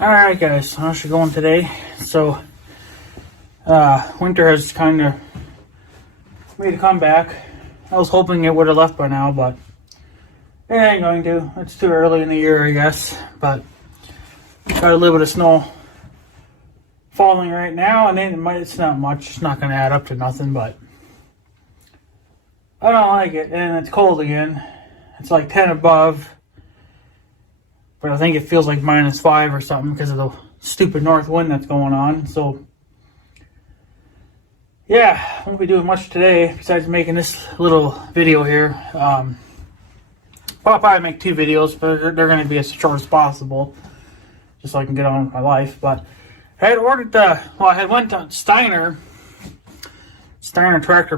Alright guys, how's it going today? So, winter has kind of made a comeback. I was hoping it would have left by now, but it ain't going to. It's too early in the year, I guess. But, got a little bit of snow falling right now, and it's not much. It's not going to add up to nothing, but I don't like it, and it's cold again. It's like 10 above. But I think it feels like -5 or something because of the stupid north wind that's going on. So, yeah, won't be doing much today besides making this little video here. I'll probably make 2 videos, but they're going to be as short as possible, just so I can get on with my life. But I had ordered I had went to steinertractor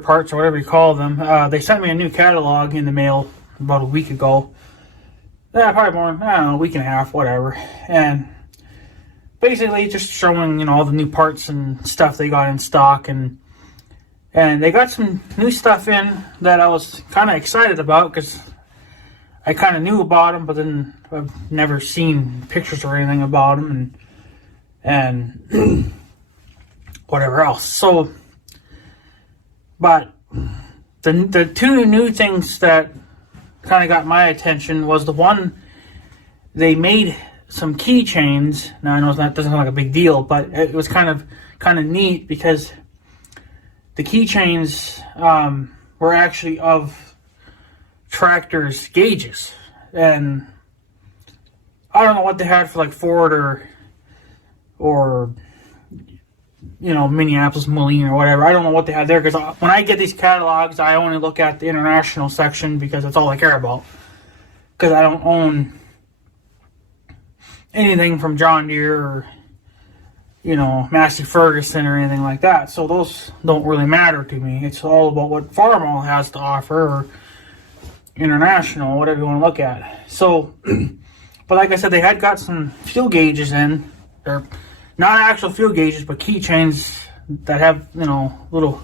parts, or whatever you call them. They sent me a new catalog in the mail about a week ago. Yeah, probably more, I don't know, a week and a half, whatever. And basically just showing, all the new parts and stuff they got in stock. And they got some new stuff in that I was kind of excited about because I kind of knew about them, but then I've never seen pictures or anything about them and whatever else. So, but the 2 new things that kind of got my attention was the one, they made some keychains. Now I know that doesn't sound like a big deal, but it was kind of neat because the keychains were actually of tractors' gauges, and I don't know what they had for like Ford or Minneapolis, Moline, or whatever. I don't know what they had there, because when I get these catalogs, I only look at the international section because that's all I care about. Because I don't own anything from John Deere or, Massey Ferguson or anything like that. So those don't really matter to me. It's all about what Farmall has to offer, or international, whatever you want to look at. So, but like I said, they had got some fuel gauges in. They're not actual fuel gauges, but keychains that have, little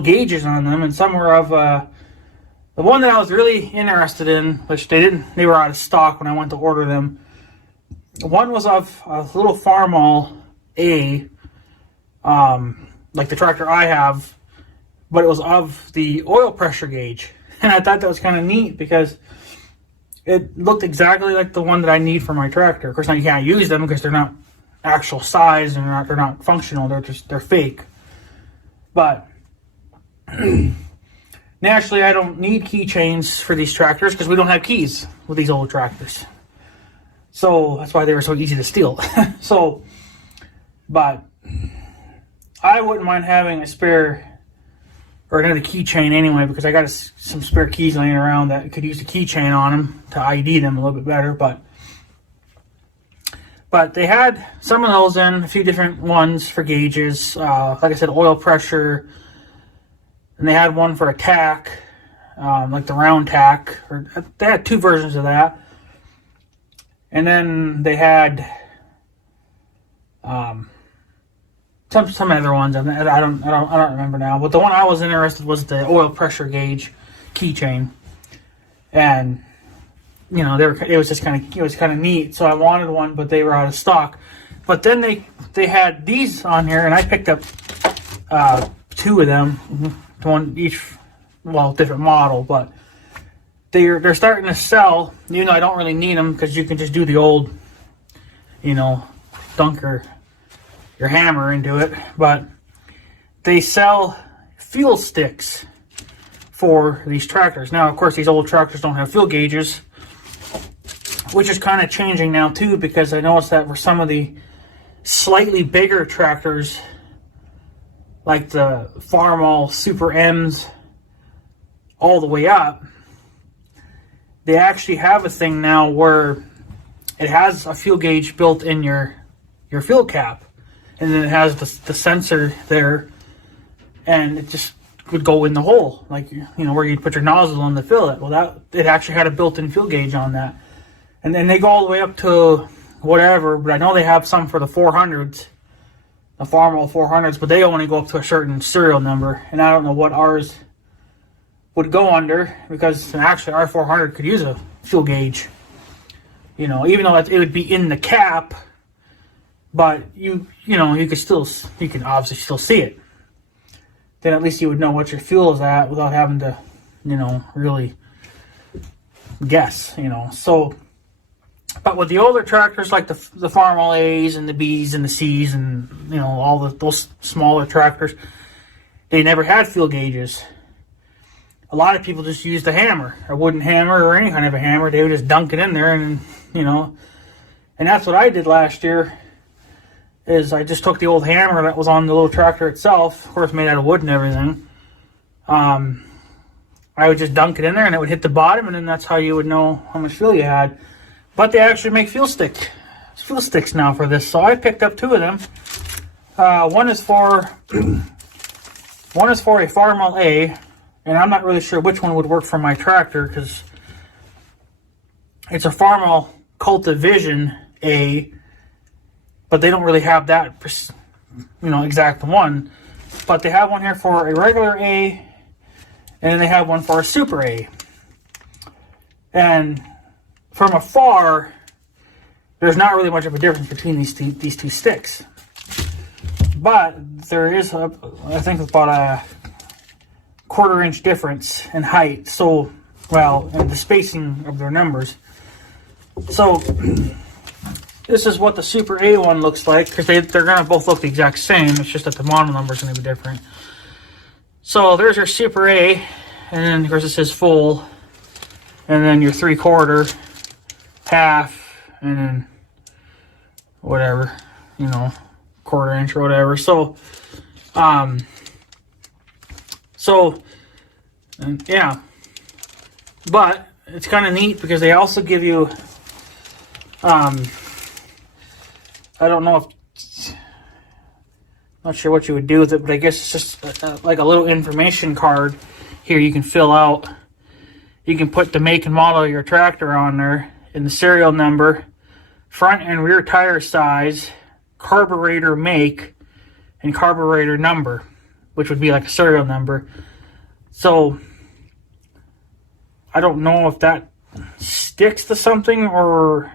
gauges on them. And some were of, the one that I was really interested in, which they were out of stock when I went to order them. One was of a little Farmall A, like the tractor I have, but it was of the oil pressure gauge. And I thought that was kind of neat because it looked exactly like the one that I need for my tractor. Of course, now you can't use them because they're not actual size, and they're not functional. They're fake. But naturally, I don't need keychains for these tractors because we don't have keys with these old tractors. So that's why they were so easy to steal. So, but I wouldn't mind having a spare, or another keychain anyway, because I got some spare keys laying around that could use a keychain on them to ID them a little bit better. But they had some of those in, a few different ones for gauges. Like I said, oil pressure. And they had one for a tack, like the round tack. They had 2 versions of that. And then they had some other ones. I don't remember now. But the one I was interested in was the oil pressure gauge keychain. And it was kind of neat, so I wanted one, but they were out of stock. But then they had these on here, and I picked up 2 of them, one each, different model. But they're starting to sell. I don't really need them because you can just do the old, dunk your hammer into it. But they sell fuel sticks for these tractors. Now, of course, these old tractors don't have fuel gauges, which is kind of changing now too, because I noticed that for some of the slightly bigger tractors, like the Farmall Super M's all the way up, they actually have a thing now where it has a fuel gauge built in your fuel cap, and then it has the sensor there, and it just would go in the hole, like where you'd put your nozzle on to fill it. Well, it actually had a built-in fuel gauge on that. And then they go all the way up to whatever, but I know they have some for the 400s, the Farmall 400s, but they only go up to a certain serial number. And I don't know what ours would go under, because actually our 400 could use a fuel gauge. Even though it would be in the cap, but you can obviously still see it. Then at least you would know what your fuel is at without having to, really guess, So, but with the older tractors like the Farmall A's and the B's and the C's and, all those smaller tractors, they never had fuel gauges. A lot of people just used a hammer, a wooden hammer or any kind of a hammer. They would just dunk it in there and, and that's what I did last year. Is I just took the old hammer that was on the little tractor itself, of course made out of wood and everything. I would just dunk it in there and it would hit the bottom, and then that's how you would know how much fuel you had. But they actually make fuel sticks now for this, so I picked up 2 of them. One is for a Farmall A, and I'm not really sure which one would work for my tractor because it's a Farmall Cultivision A. But they don't really have that, exact one. But they have one here for a regular A, and then they have one for a Super A. And from afar, there's not really much of a difference between these two sticks. But there is, I think, about a 1/4 inch difference in height. So, and the spacing of their numbers. So this is what the Super A one looks like, because they're going to both look the exact same. It's just that the model number is going to be different. So there's your Super A, and then of course it says full, and then your 3/4, half, and then whatever, 1/4 inch or whatever. So, yeah. But it's kind of neat because they also give you, I don't know if, not sure what you would do with it, but I guess it's just like a little information card here you can fill out. You can put the make and model of your tractor on there, and the serial number, front and rear tire size, carburetor make, and carburetor number, which would be like a serial number. So I don't know if that sticks to something or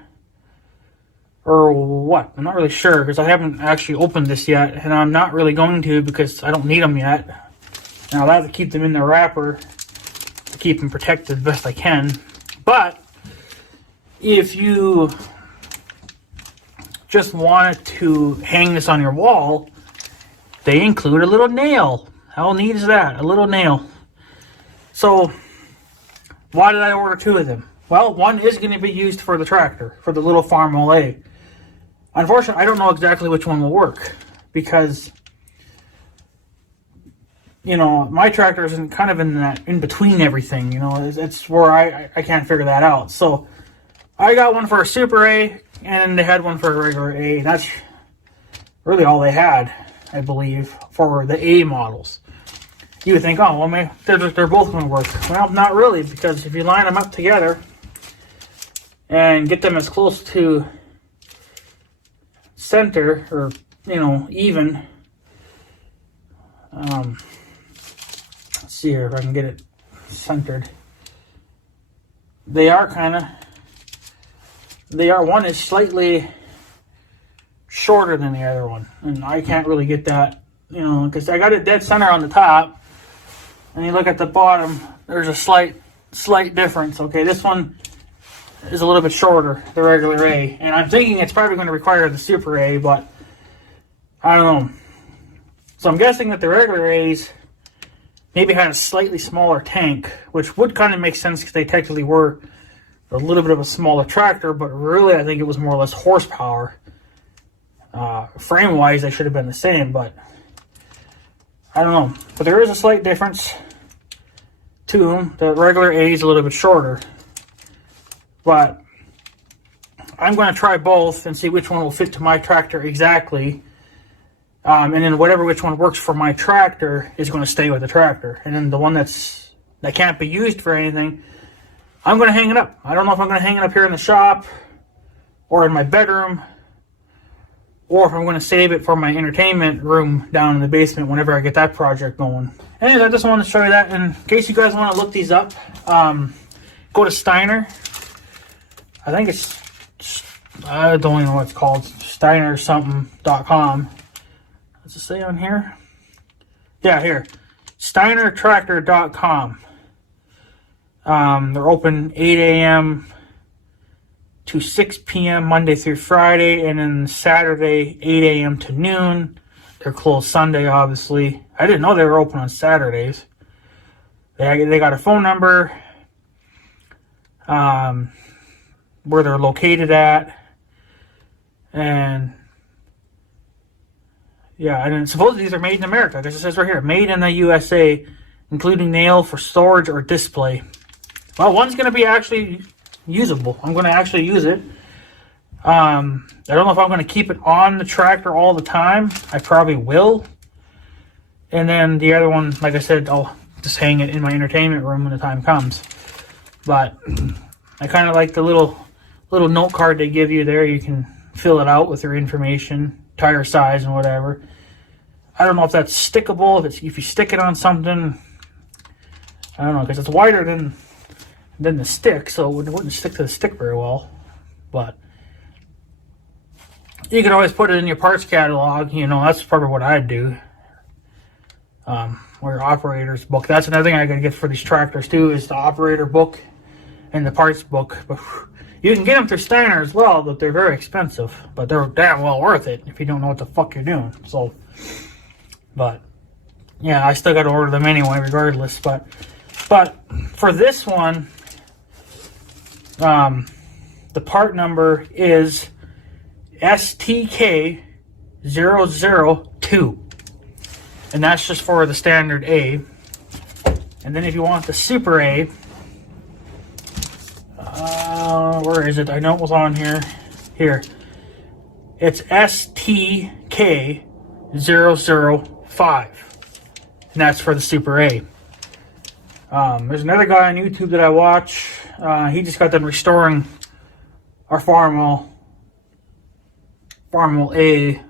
what. I'm not really sure because I haven't actually opened this yet, and I'm not really going to because I don't need them yet. And I'll have to keep them in the wrapper to keep them protected the best I can. But if you just wanted to hang this on your wall, they include a little nail. How neat is that? A little nail. So why did I order 2 of them? Well, one is going to be used for the tractor, for the little Farmall A. Unfortunately, I don't know exactly which one will work because, my tractor is kind of in between everything. It's where I can't figure that out. So I got one for a Super A, and they had one for a regular A. And that's really all they had, I believe, for the A models. You would think, oh, well, maybe they're both going to work. Well, not really, because if you line them up together and get them as close to center or even, let's see here if I can get it centered. One is slightly shorter than the other one, and I can't really get that, because I got it dead center on the top, and you look at the bottom, there's a slight difference. Okay, this one is a little bit shorter, the regular A, and I'm thinking it's probably going to require the Super A, but I don't know. So I'm guessing that the regular A's maybe had a slightly smaller tank, which would kind of make sense because they technically were a little bit of a smaller tractor, but really I think it was more or less horsepower. Frame-wise, they should have been the same, but I don't know. But there is a slight difference to them. The regular A is a little bit shorter. But I'm going to try both and see which one will fit to my tractor exactly. And then which one works for my tractor is going to stay with the tractor. And then the one that can't be used for anything, I'm going to hang it up. I don't know if I'm going to hang it up here in the shop or in my bedroom, or if I'm going to save it for my entertainment room down in the basement whenever I get that project going. Anyways, I just wanted to show you that. And in case you guys want to look these up, go to Steiner. I think it's, I don't even know what it's called. steinersomething.com. Does it say on here? Yeah, here. steinertractor.com. They're open 8 a.m. to 6 p.m. Monday through Friday, and then Saturday 8 a.m. to noon. They're closed Sunday, obviously. I didn't know they were open on Saturdays. They got a phone number, where they're located at, and yeah, and then supposedly these are made in America, because it says right here, made in the USA, including nail for storage or display. Well, one's going to be actually usable. I'm going to actually use it. I don't know if I'm going to keep it on the tractor all the time. I probably will. And then the other one, like I said, I'll just hang it in my entertainment room when the time comes. But I kind of like the little note card they give you there. You can fill it out with your information, tire size and whatever. I don't know if that's stickable. If you stick it on something, I don't know, because it's wider than the stick, so it wouldn't stick to the stick very well. But you can always put it in your parts catalog. You know, that's probably what I'd do. Or your operator's book. That's another thing I gotta get for these tractors too, is the operator book and the parts book. But you can get them through Steiner as well, but they're very expensive. But they're damn well worth it if you don't know what the fuck you're doing. So, but yeah, I still gotta order them anyway, regardless. But for this one, the part number is STK002. And that's just for the standard A. And then if you want the Super A, where is it? I know it was on here. Here. It's STK005. And that's for the Super A. There's another guy on YouTube that I watch. He just got done restoring our Farmall A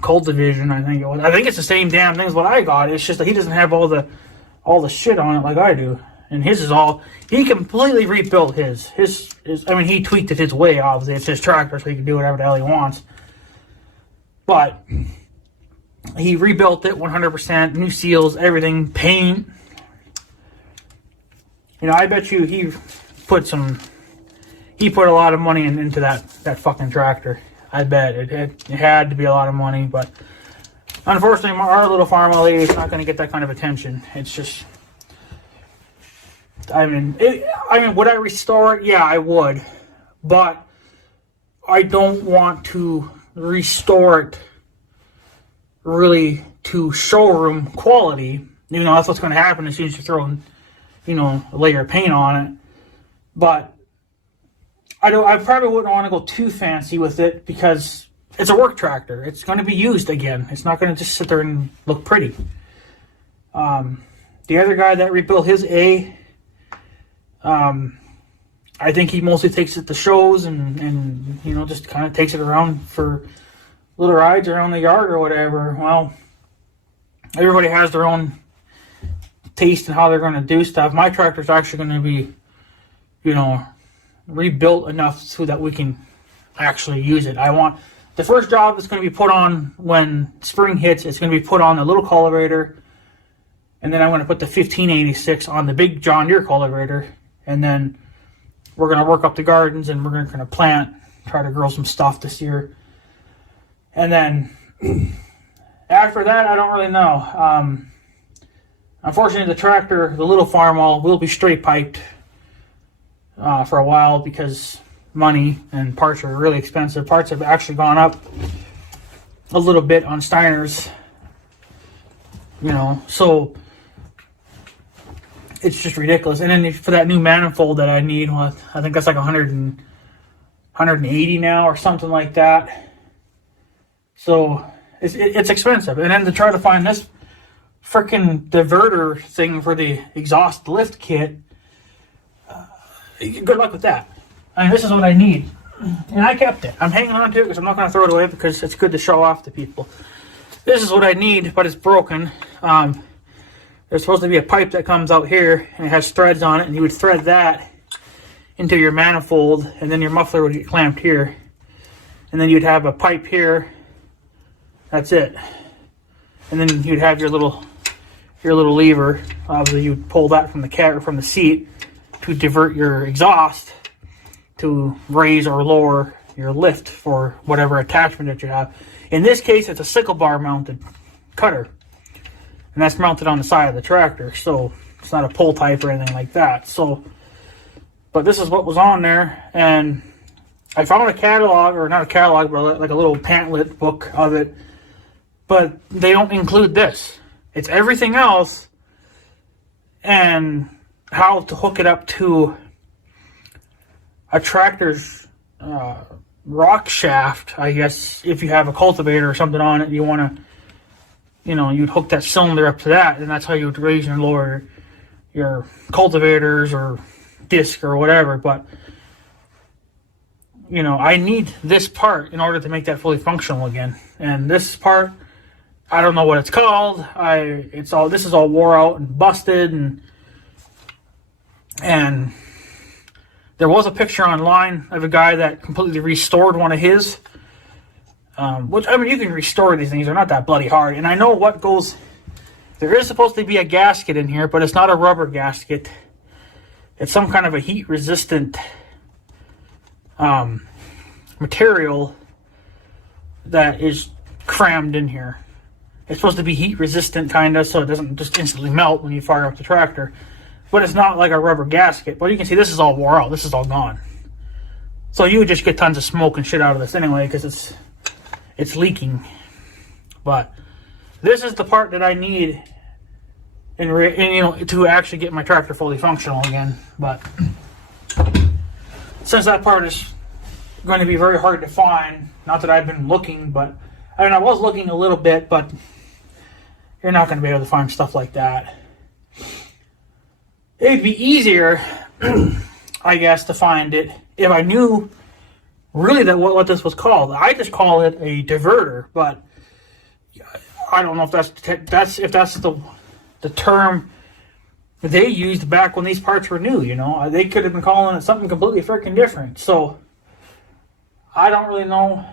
Cold Division, I think it was. I think it's the same damn thing as what I got. It's just that he doesn't have all the shit on it like I do. And his is all, he completely rebuilt his. I mean, he tweaked it his way, obviously. It's his tractor, so he can do whatever the hell he wants. But he rebuilt it 100%, new seals, everything, paint. You know, I bet you he put a lot of money into that fucking tractor. I bet it had to be a lot of money, but unfortunately, our little farm lady is not going to get that kind of attention. It's just, I mean, would I restore it? Yeah, I would, but I don't want to restore it really to showroom quality. Even though that's what's going to happen as soon as you throw, a layer of paint on it, but I probably wouldn't want to go too fancy with it because it's a work tractor. It's going to be used again. It's not going to just sit there and look pretty. The other guy that rebuilt his A, I think he mostly takes it to shows and just kind of takes it around for little rides around the yard or whatever. Well, everybody has their own taste in how they're going to do stuff. My tractor's actually going to be, rebuilt enough so that we can actually use it. I want the first job that's going to be put on when spring hits. It's going to be put on the little cultivator, and then I'm going to put the 1586 on the big John Deere cultivator, and then we're going to work up the gardens and we're going to plant, try to grow some stuff this year, and then after that I don't really know. Unfortunately, the tractor, the little Farmall, will be straight piped for a while because money and parts are really expensive. Parts have actually gone up a little bit on Steiner's, so it's just ridiculous. And then for that new manifold that I need, I think that's like 180 now or something like that. So it's expensive. And then to try to find this freaking diverter thing for the exhaust lift kit, good luck with that. I mean, this is what I need, and I kept it. I'm hanging on to it because I'm not going to throw it away because it's good to show off to people. This is what I need, but it's broken. There's supposed to be a pipe that comes out here, and it has threads on it, and you would thread that into your manifold, and then your muffler would get clamped here. and then you'd have a pipe here. That's it. And then you'd have your little lever. Obviously, you'd pull that from the seat to divert your exhaust to raise or lower your lift for whatever attachment that you have. In this case, it's a sickle bar mounted cutter, and that's mounted on the side of the tractor, so it's not a pull type or anything like that. So, but this is what was on there, and I found a catalog, or not a catalog, but like a little pamphlet book of it, but they don't include this. It's everything else, and how to hook it up to a tractor's rock shaft. I guess if you have a cultivator or something on it, you want to, you'd hook that cylinder up to that, and that's how you would raise and lower your cultivators or disc or whatever. But I need this part in order to make that fully functional again. And this part, I don't know what it's called. This is all wore out and busted, and there was a picture online of a guy that completely restored one of his. Which, I mean, you can restore these things. They're not that bloody hard. And I know what goes... There is supposed to be a gasket in here, but it's not a rubber gasket. It's some kind of a heat-resistant material that is crammed in here. It's supposed to be heat-resistant, kind of, so it doesn't just instantly melt when you fire up the tractor. But it's not like a rubber gasket. But you can see this is all wore out. This is all gone. So you would just get tons of smoke and shit out of this anyway, because it's leaking. But this is the part that I need to actually get my tractor fully functional again. But since that part is going to be very hard to find, not that I've been looking, but I was looking a little bit, but you're not going to be able to find stuff like that. It'd be easier, I guess, to find it if I knew really that what this was called. I just call it a diverter, but I don't know if that's the term they used back when these parts were new. They could have been calling it something completely freaking different. So I don't really know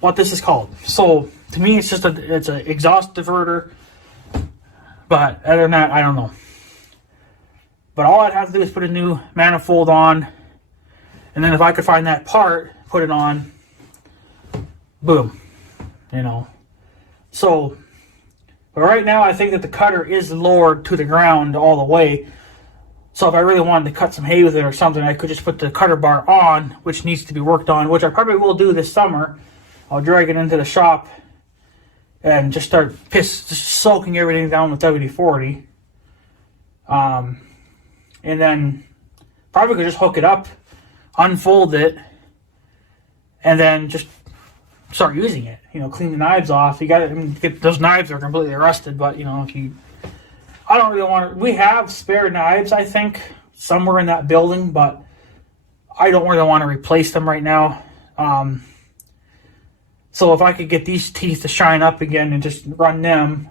what this is called. So to me, it's an exhaust diverter. But other than that, I don't know. But all I'd have to do is put a new manifold on, and then if I could find that part, put it on. Boom. So, but right now I think that the cutter is lowered to the ground all the way. So if I really wanted to cut some hay with it or something, I could just put the cutter bar on, which needs to be worked on, which I probably will do this summer. I'll drag it into the shop and just start just soaking everything down with WD-40. And then probably could just hook it up, unfold it, and then just start using it. Clean the knives off. You got to get those knives are completely rusted, but I don't really want to. We have spare knives, I think, somewhere in that building, but I don't really want to replace them right now. So if I could get these teeth to shine up again and just run them,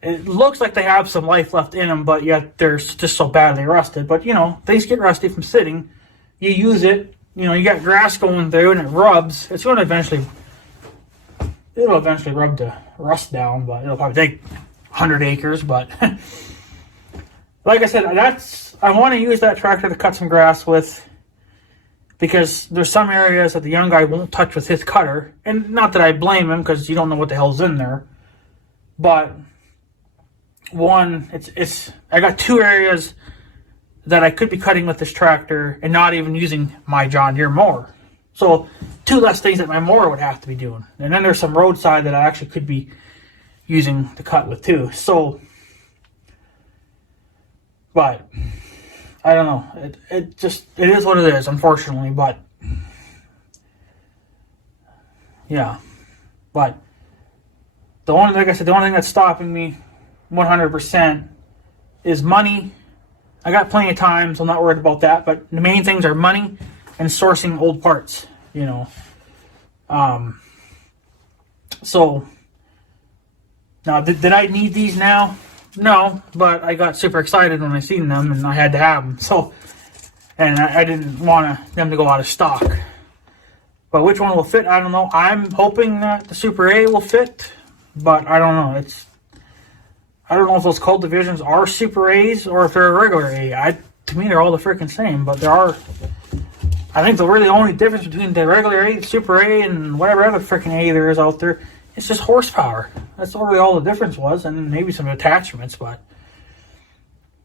it looks like they have some life left in them, but yet they're just so badly rusted. But, things get rusty from sitting. You use it, you got grass going through and it rubs. It'll eventually rub the rust down, but it'll probably take 100 acres. But like I said, I want to use that tractor to cut some grass with, because there's some areas that the young guy won't touch with his cutter. And not that I blame him, because you don't know what the hell's in there. But one, I got two areas that I could be cutting with this tractor and not even using my John Deere mower. So two less things that my mower would have to be doing. And then there's some roadside that I actually could be using to cut with too. So, but I don't know. It is what it is, unfortunately. But yeah, but like I said, the only thing that's stopping me 100% is money. I got plenty of time, so I'm not worried about that. But the main things are money and sourcing old parts. So now, did I need these now? No, but I got super excited when I seen them, and I had to have them. So, and I didn't want them to go out of stock. But which one will fit, I don't know. I'm hoping that the Super A will fit, but I don't know. I don't know if those Cult Divisions are Super A's or if they're a regular A. To me, they're all the freaking same, but I think the really only difference between the regular A, the Super A, and whatever other freaking A there is out there, it's just horsepower. That's really all the difference was, and maybe some attachments, but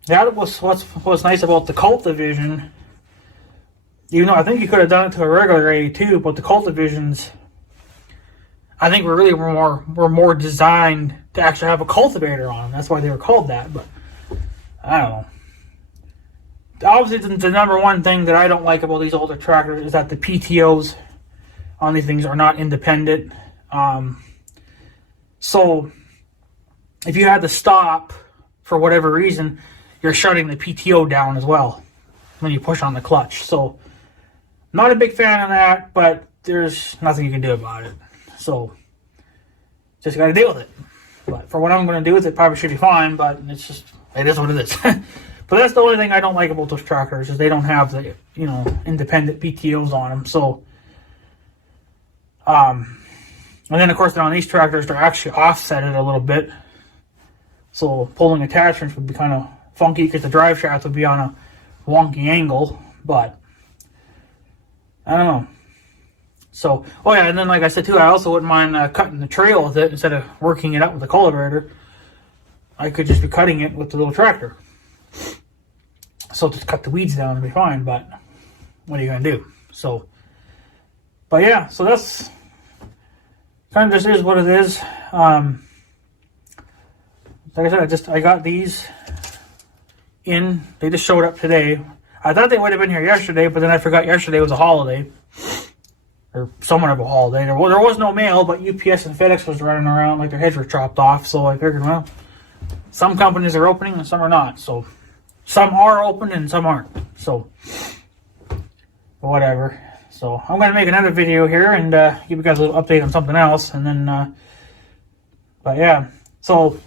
that was what's nice about the Cult Division. Even though I think you could have done it to a regular A too, but the Cult Divisions, I think were more designed to actually have a cultivator on them. That's why they were called that, but I don't know. Obviously, the number one thing that I don't like about these older tractors is that the PTOs on these things are not independent. So, if you had to stop for whatever reason, you're shutting the PTO down as well when you push on the clutch. So, not a big fan of that, but there's nothing you can do about it. So, just got to deal with it. But for what I'm going to do with it, probably should be fine, but it is what it is. But that's the only thing I don't like about those tractors is they don't have the, independent PTOs on them. So, and then of course on these tractors they're actually offsetted a little bit. So pulling attachments would be kind of funky because the drive shaft would be on a wonky angle. But I don't know. So, oh yeah, and then like I said too, I also wouldn't mind cutting the trail with it instead of working it up with the cultivator. I could just be cutting it with the little tractor. So just cut the weeds down and be fine, but what are you going to do? So, but yeah, so that's kind of just is what it is. Like I said, I got these in. They just showed up today. I thought they would have been here yesterday, but then I forgot yesterday was a holiday. Or somewhat of a holiday. There was no mail, but UPS and FedEx was running around like their heads were chopped off. So I figured, well, some companies are opening and some are not. So some are open and some aren't. So whatever. So I'm going to make another video here and give you guys a little update on something else. And then, but yeah. So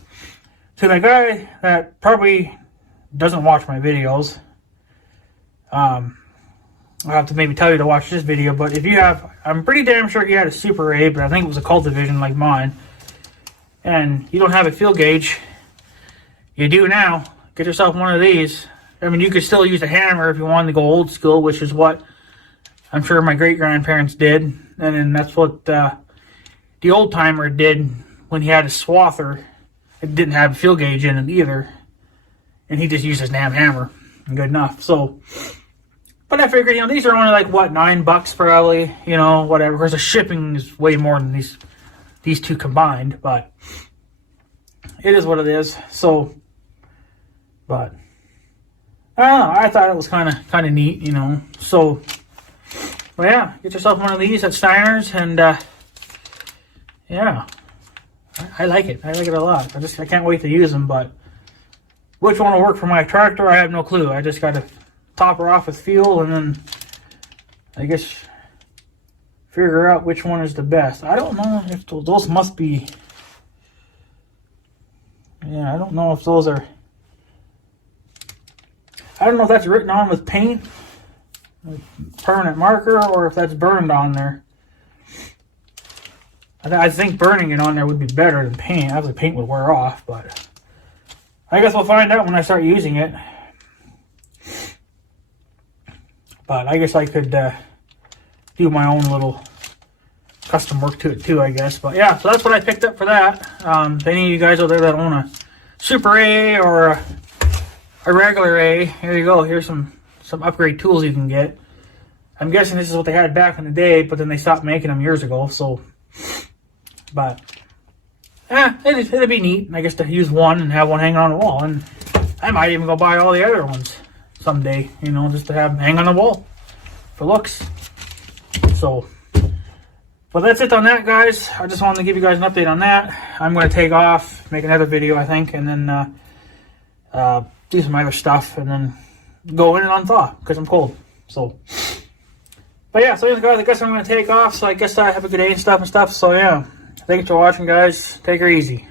to the guy that probably doesn't watch my videos, I'll have to maybe tell you to watch this video. But if you have, I'm pretty damn sure he had a Super A, but I think it was a Cult Division like mine. And you don't have a field gauge. You do now. Get yourself one of these. I mean, you could still use a hammer if you wanted to go old school, which is what I'm sure my great-grandparents did. And then that's what the old-timer did when he had a swather. It didn't have a field gauge in it either. And he just used his damn hammer. And good enough. So, but I figured, these are only like, what, $9 probably, whatever. Of course, the shipping is way more than these two combined. But it is what it is. So, but I don't know. I thought it was kind of neat, So, but yeah, get yourself one of these at Steiner's, and yeah, I like it. I like it a lot. I can't wait to use them. But which one will work for my tractor? I have no clue. I just got to top her off with fuel, and then I guess figure out which one is the best. I don't know if those must be. Yeah, I don't know if those are. I don't know if that's written on with paint, permanent marker, or if that's burned on there. I think burning it on there would be better than paint. Obviously, paint would wear off, but I guess we'll find out when I start using it. But I guess I could do my own little custom work to it too, I guess. But yeah, so that's what I picked up for that. If any of you guys out there that own a Super A or a regular A, here you go. Here's some upgrade tools you can get. I'm guessing this is what they had back in the day, but then they stopped making them years ago. So, but it'd be neat, I guess, to use one and have one hanging on the wall. And I might even go buy all the other ones someday, just to have them hang on the wall for looks. So, but that's it on that, guys. I just wanted to give you guys an update on that. I'm going to take off, make another video, I think, and then do some other stuff, and then go in and unthaw because I'm cold. So, but yeah, so anyways, guys, I guess I'm going to take off. So I guess I have a good day and stuff. So yeah, thanks for watching, guys. Take her easy.